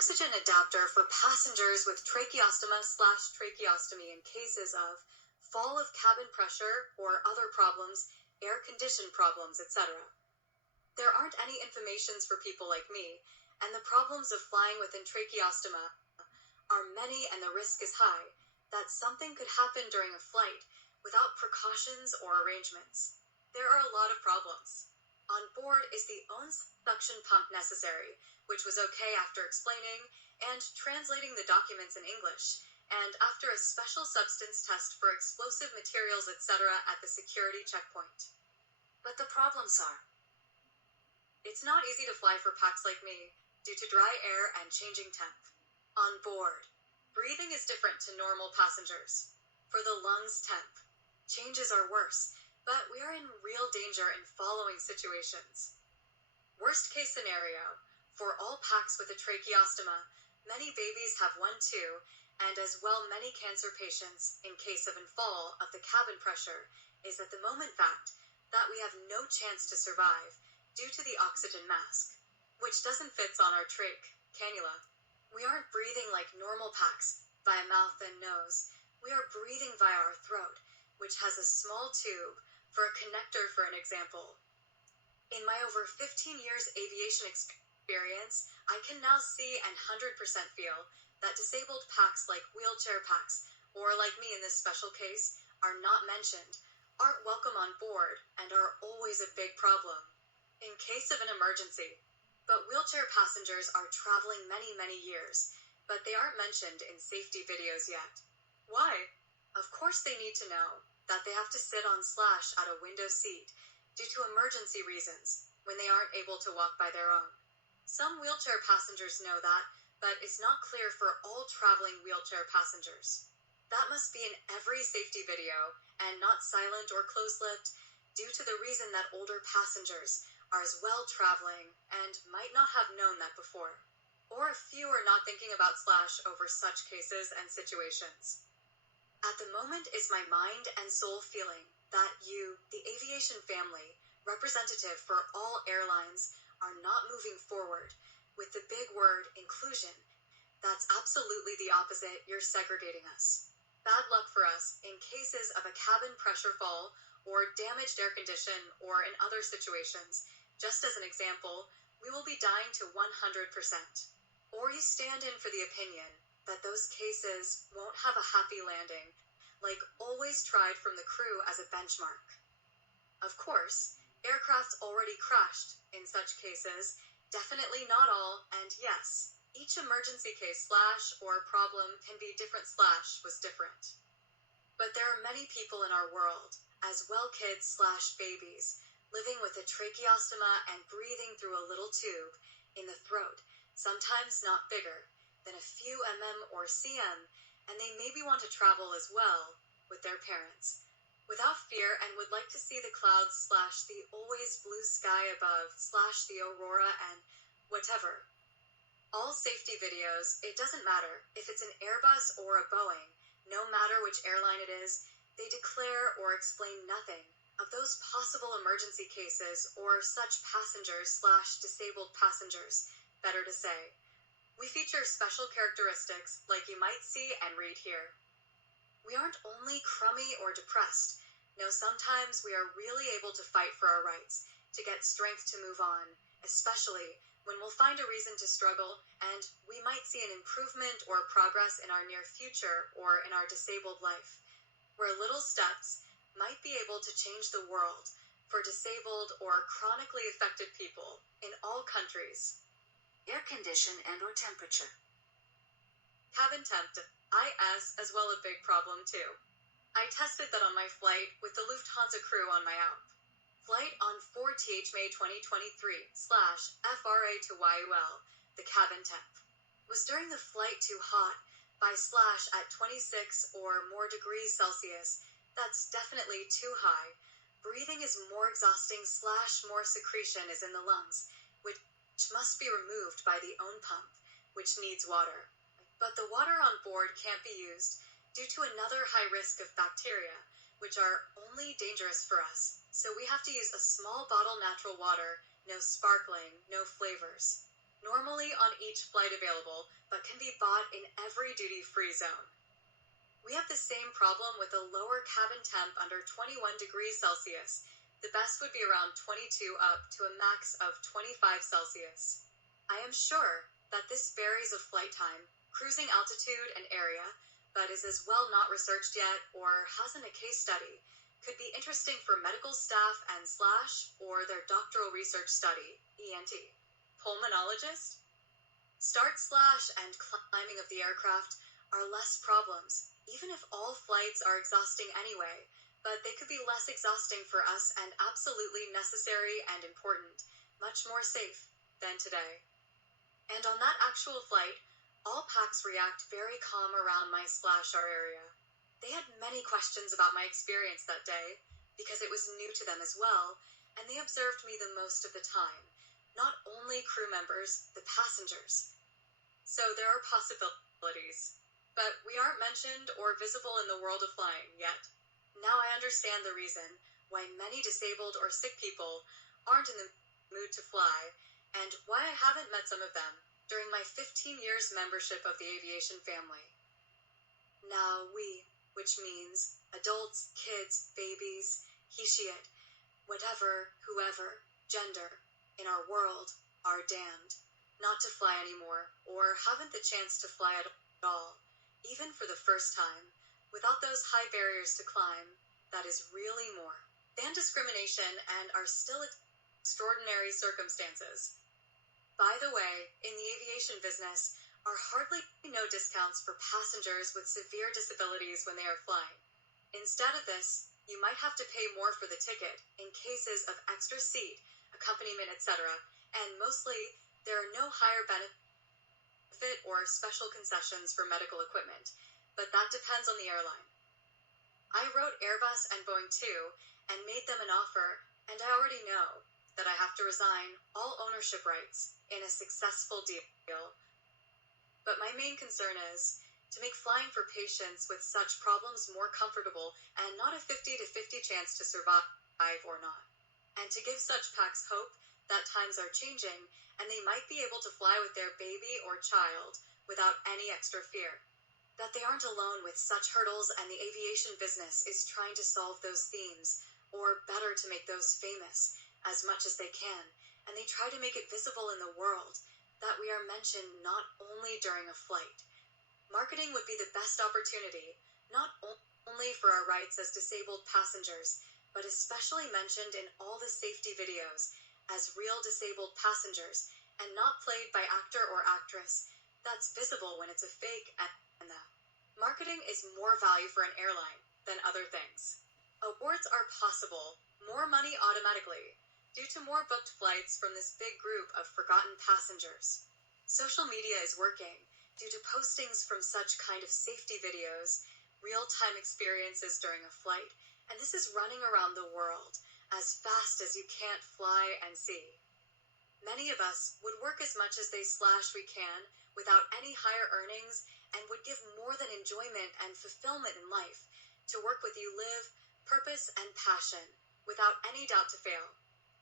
oxygen adapter for passengers with tracheostoma/tracheostomy in cases of fall of cabin pressure or other problems, air condition problems, etc. There aren't any informations for people like me, and the problems of flying within tracheostoma are many and the risk is high that something could happen during a flight without precautions or arrangements. There are a lot of problems. On board is the own suction pump necessary, which was okay after explaining and translating the documents in English, and after a special substance test for explosive materials, etc. at the security checkpoint. But the problems are, it's not easy to fly for Pax like me due to dry air and changing temp. On board, breathing is different to normal passengers. For the lungs, temp changes are worse, but we are in real danger in following situations. Worst case scenario, for all Pax with a tracheostoma, many babies have one too, and as well many cancer patients in case of infall of the cabin pressure is at the moment fact that we have no chance to survive due to the oxygen mask, which doesn't fit on our trach, canula. We aren't breathing like normal Pax via mouth and nose. We are breathing via our throat, which has a small tube for a connector, for an example. In my over 15 years aviation experience, I can now see and 100% feel that disabled Pax like wheelchair Pax, or like me in this special case, are not mentioned, aren't welcome on board, and are always a big problem in case of an emergency. But wheelchair passengers are traveling many years, but they aren't mentioned in safety videos yet. Why? Of course they need to know that they have to sit on / at a window seat due to emergency reasons when they aren't able to walk by their own. Some wheelchair passengers know that, but it's not clear for all traveling wheelchair passengers. That must be in every safety video and not silent or close-lipped due to the reason that older passengers are as well traveling and might not have known that before. Or a few are not thinking about / over such cases and situations. At the moment is my mind and soul feeling that you, the aviation family, representative for all airlines, are not moving forward with the big word inclusion. That's absolutely the opposite. You're segregating us. Bad luck for us in cases of a cabin pressure fall or damaged air condition, or in other situations. Just as an example, we will be dying to 100%. Or you stand in for the opinion that those cases won't have a happy landing, like always tried from the crew as a benchmark. Of course, aircrafts already crashed in such cases, definitely not all, and yes, each emergency case / or problem can be different / was different. But there are many people in our world, as well kids / babies, living with a tracheostoma and breathing through a little tube in the throat, sometimes not bigger than a few or cm, and they maybe want to travel as well with their parents, without fear, and would like to see the clouds / the always blue sky above / the aurora and whatever. All safety videos, it doesn't matter if it's an Airbus or a Boeing, no matter which airline it is, they declare or explain nothing of those possible emergency cases or such passengers / disabled passengers, better to say. We feature special characteristics like you might see and read here. We aren't only crummy or depressed. No, sometimes we are really able to fight for our rights, to get strength to move on, especially when we'll find a reason to struggle, and we might see an improvement or progress in our near future or in our disabled life, where little steps might be able to change the world for disabled or chronically affected people in all countries. Air condition and or temperature. Cabin temp, IS, as well a big problem too. I tested that on my flight with the Lufthansa crew on my app. Flight on 4th May 2023 / FRA to YUL, the cabin temp, was during the flight too hot by / at 26 or more degrees Celsius. That's definitely too high. Breathing is more exhausting / more secretion is in the lungs, which must be removed by the own pump, which needs water. But the water on board can't be used due to another high risk of bacteria, which are only dangerous for us. So we have to use a small bottle natural water, no sparkling, no flavors. normally on each flight available, but can be bought in every duty-free zone. We have the same problem with a lower cabin temp under 21 degrees Celsius. The best would be around 22 up to a max of 25 Celsius. I am sure that this varies of flight time, cruising altitude, and area, but is as well not researched yet or hasn't a case study. Could be interesting for medical staff and / or their doctoral research study, ENT. Pulmonologist? Start / and climbing of the aircraft are less problems, even if all flights are exhausting anyway, but they could be less exhausting for us and absolutely necessary and important, much more safe than today. And on that actual flight, all Pax react very calm around my / our area. They had many questions about my experience that day, because it was new to them as well, and they observed me the most of the time. Not only crew members, the passengers. So there are possibilities. But we aren't mentioned or visible in the world of flying yet. Now I understand the reason why many disabled or sick people aren't in the mood to fly, and why I haven't met some of them during my 15 years membership of the aviation family. Now we, which means adults, kids, babies, he, she, it, whatever, whoever, gender, in our world, are damned not to fly anymore, or haven't the chance to fly at all, even for the first time, without those high barriers to climb. That is really more than discrimination and are still extraordinary circumstances. By the way, in the aviation business, are hardly no discounts for passengers with severe disabilities when they are flying. Instead of this, you might have to pay more for the ticket in cases of extra seat, accompaniment, etc., and mostly there are no higher benefit or special concessions for medical equipment, but that depends on the airline. I wrote Airbus and Boeing too, and made them an offer, and I already know that I have to resign all ownership rights in a successful deal. But my main concern is to make flying for patients with such problems more comfortable and not a 50-50 chance to survive or not. And to give such Pax hope that times are changing and they might be able to fly with their baby or child without any extra fear. That they aren't alone with such hurdles, and the aviation business is trying to solve those themes, or better to make those famous, as much as they can, and they try to make it visible in the world that we are mentioned not only during a flight. Marketing would be the best opportunity, not only for our rights as disabled passengers, but especially mentioned in all the safety videos as real disabled passengers, and not played by actor or actress that's visible when it's a fake. And that marketing is more value for an airline than other things. Awards are possible, more money automatically, due to more booked flights from this big group of forgotten passengers. Social media is working due to postings from such kind of safety videos, real-time experiences during a flight, and this is running around the world as fast as you can't fly and see. Many of us would work as much as they / we can without any higher earnings, and would give more than enjoyment and fulfillment in life to work with you live, purpose, and passion, without any doubt to fail.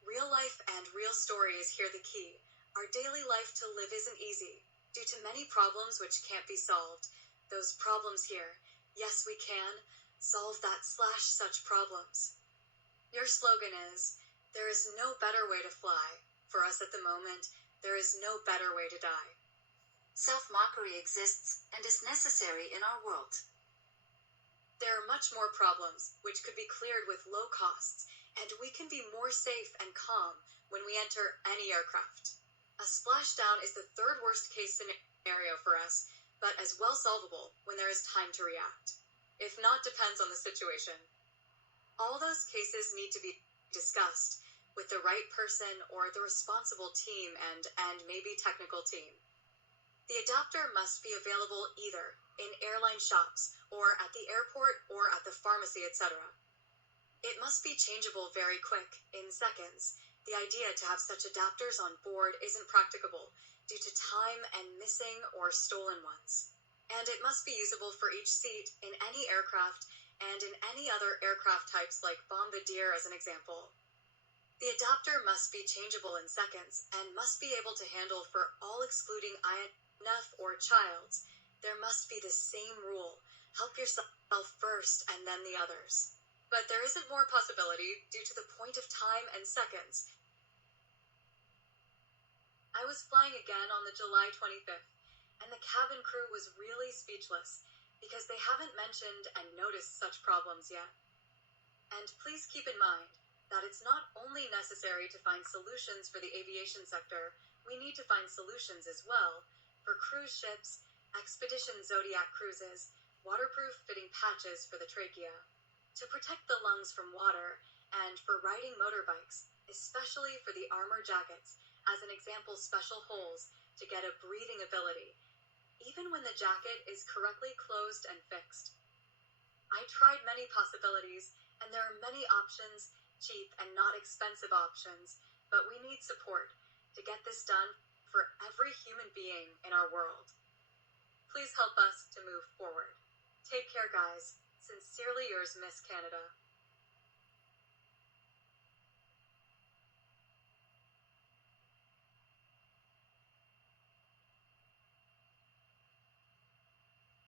Real life and real story is here the key. Our daily life to live isn't easy, due to many problems which can't be solved. Those problems here, yes we can, solve that / such problems. Your slogan is, there is no better way to fly. For us at the moment, there is no better way to die. Self-mockery exists and is necessary in our world. There are much more problems which could be cleared with low costs, and we can be more safe and calm when we enter any aircraft. A splashdown is the third worst case scenario for us, but as well solvable when there is time to react. If not, depends on the situation. All those cases need to be discussed with the right person or the responsible team and maybe technical team. The adapter must be available either in airline shops or at the airport or at the pharmacy, etc. It must be changeable very quick, in seconds. The idea to have such adapters on board isn't practicable due to time and missing or stolen ones. And it must be usable for each seat in any aircraft and in any other aircraft types like Bombardier as an example. The adapter must be changeable in seconds and must be able to handle for all excluding INF or childs. There must be the same rule. Help yourself first and then the others. But there isn't more possibility due to the point of time and seconds. I was flying again on the July 25th, and the cabin crew was really speechless because they haven't mentioned and noticed such problems yet. And please keep in mind that it's not only necessary to find solutions for the aviation sector, we need to find solutions as well for cruise ships, Expedition Zodiac Cruises, waterproof fitting patches for the trachea, to protect the lungs from water, and for riding motorbikes, especially for the armor jackets, as an example special holes to get a breathing ability, even when the jacket is correctly closed and fixed. I tried many possibilities, and there are many options, cheap and not expensive options, but we need support to get this done for every human being in our world. Please help us to move forward. Take care, guys. Sincerely yours, Miss Canada.